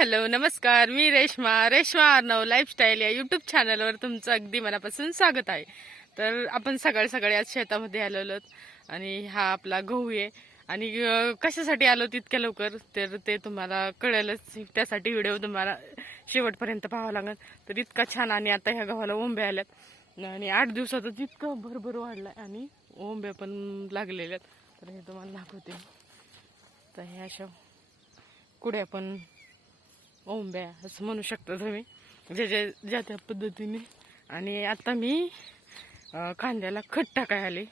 Hello नमस्कार, मी Reshma Arnav lifestyle या YouTube चॅनलवर तुमचं अगदी मनापासून स्वागत आहे। तर आपण सकाळी सकाळी आज शेतामध्ये आलेलो आणि हा आपला गहू आहे आणि कशासाठी आलो तितक्या लवकर तर ते तुम्हाला कळेलच, त्यासाठी व्हिडिओ तुम्हाला शेवटपर्यंत पाहावा लागेल। तर इतका छान आणि आता ह्या गव्हाला ओंब्या आल्यात आणि 8 दिवसातच इतकं भरभर वाढलाय आणि ओंब्या पण लागलेल्या आहेत। तर हे तुम्हाला दाखवते। तर हे अशा कुड्या पण ओंब्या असं म्हणू शकता तुम्ही, ज्या त्या पद्धतीने। आणि आता मी कांद्याला खत टाकाय आले,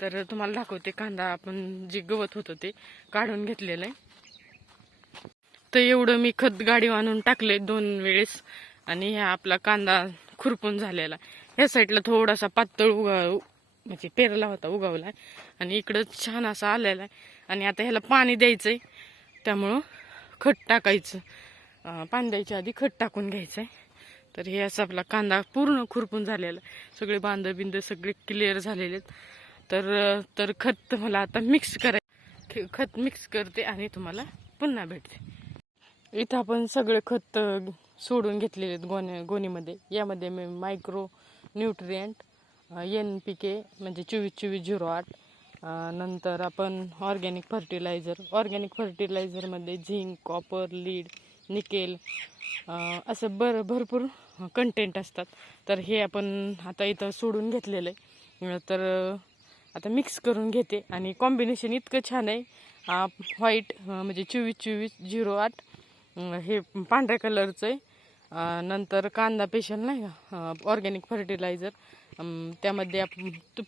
तर तुम्हाला दाखवते। कांदा आपण जे गवत होतं ते काढून घेतलेलं आहे। तर एवढं मी खत गाडी आणून टाकले 2 वेळेस आणि हा आपला कांदा खुरपून झालेला। ह्या साईडला थोडासा पातळ म्हणजे पेरला होता, उगवलाय आणि इकडं छान असा आलेला आहे। आणि आता ह्याला पाणी द्यायचंय, त्यामुळं खत टाकायचं। पाणी द्यायच्या आधी खत टाकून घ्यायचंय। तर हे असं आपला कांदा पूर्ण खुरपून झालेला, सगळे बांध बिंद सगळे क्लिअर झालेले। तर खत मला आता मिक्स करायचं, खत मिक्स करते आणि तुम्हाला पुन्हा भेटते। इथं आपण सगळे खत सोडून घेतलेले आहेत गोणीमध्ये। यामध्ये मी मायक्रो न्यूट्रिएंट NPK म्हणजे 24-24-08, नंतर आपण ऑर्गॅनिक फर्टिलायझरमध्ये झिंक, कॉपर, लीड, निकेल असं भरपूर कंटेंट असतात। तर हे आपण आता इथं सोडून घेतलेलं आहे। तर आता मिक्स करून घेते आणि कॉम्बिनेशन इतकं छान आहे। व्हाईट म्हणजे 24-24-08 हे पांढऱ्या कलरचं आहे। नंतर कांदा पेशल नाही का ऑर्गॅनिक फर्टिलायझर, त्यामध्ये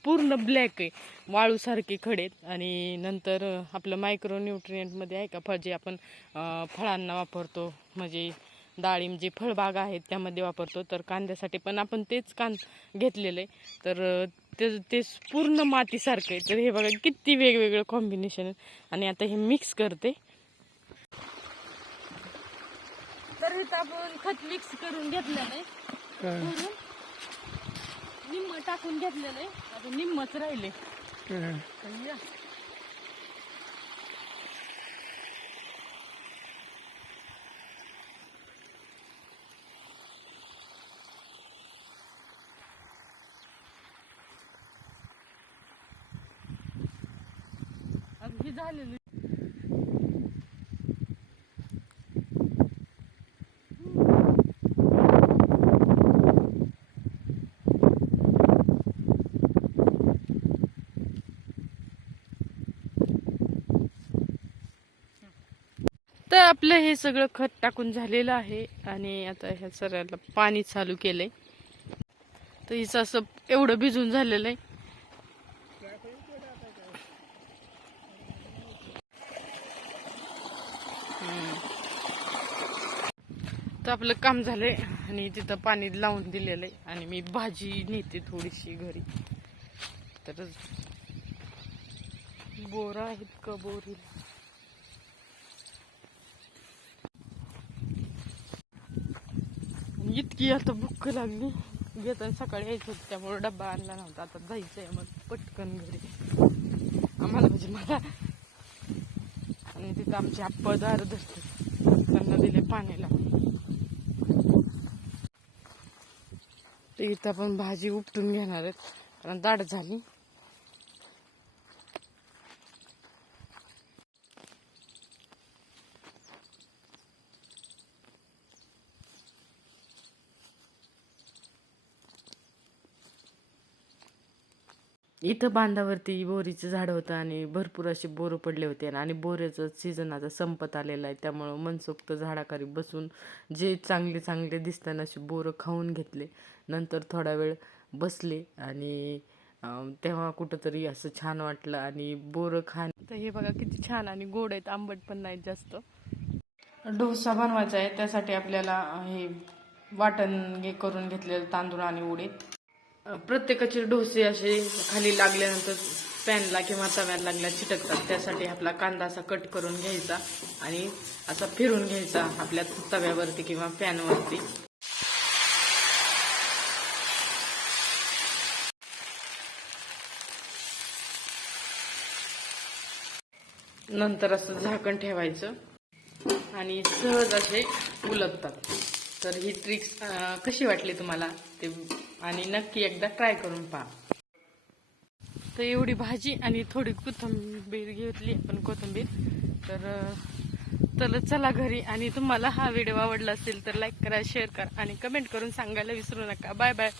पूर्ण ब्लॅक आहे, वाळूसारखे खडेत। आणि नंतर आपलं मायक्रो न्यूट्रिएंटमध्ये आहे का जे आपण फळांना वापरतो, म्हणजे डाळिंब जे फळबाग आहेत त्यामध्ये वापरतो। तर कांद्यासाठी पण आपण तेच घेतलेलं आहे। तर ते पूर्ण मातीसारखं आहे। तर हे बघा किती वेगवेगळं कॉम्बिनेशन आहे। आणि आता हे मिक्स करते। तर इथं आपण खत मिक्स करून घेतलेलं आहे, निम्म टाकून घेतलेलं आहे, आता निम्मच राहिले। हे झालेलं तर आपलं हे सगळं खत टाकून झालेलं आहे आणि आता ह्या सगळ्याला पाणी चालू केलंय। तर हिचं असं एवढं भिजून झालेलं आहे। तर आपलं काम झालंय आणि तिथं पाणी लावून दिलेलं आहे आणि मी भाजी नेते थोडीशी घरी। तर बोरा आहेत का बोरी, इतकी आता भूक लागली। घेताना सकाळी यायचं होतं त्यामुळे डब्बा आणला नव्हता, आता जायचंय मग पटकन घरी आम्हाला, म्हणजे मला। आणि तिथं आमचे आप्पा दार धरते, त्यांना दिले पाण्याला। इथं आपण भाजी उपटून घेणार आहेत कारण दाट झाली। इथं बांधावरती बोरीचं झाड होतं आणि भरपूर असे बोरं पडले होते आणि बोऱ्याचं सीझन आता संपत आलेलं आहे। त्यामुळं मनसोक्त झाडाखाली बसून जे चांगले चांगले दिसताना असे बोरं खाऊन घेतले। नंतर थोडा वेळ बसले आणि तेव्हा कुठंतरी असं छान वाटलं आणि बोरं तर हे बघा किती छान आणि गोड आहेत, आंबट पण नाहीत जास्त। डोसा बनवायचा आहे, त्यासाठी आपल्याला हे वाटण करून घेतलेलं तांदूळ आणि उडीद। प्रत्येकाचे डोसे असे खाली लागल्यानंतर पॅनला किंवा तव्याला लागल्या चिटकतात, त्यासाठी आपला कांदा असा कट करून घ्यायचा आणि असा फिरून घ्यायचा आपल्या तव्यावरती किंवा पॅनवरती। नंतर असं झाकण ठेवायचं आणि सहज असे उलटतात. तर ही ट्रिक्स कशी वाटली तुम्हाला ते, आणि नक्की एकदा ट्राय करून पहा. तर एवढी भाजी आणि थोडी कोथिंबीर घेतली आपण, कोथिंबीर. तर चला घरी. आणि तुम्हाला हा व्हिडिओ आवडला असेल तर लाईक करा, शेअर करा आणि कमेंट करून सांगायला विसरू नका. Bye bye.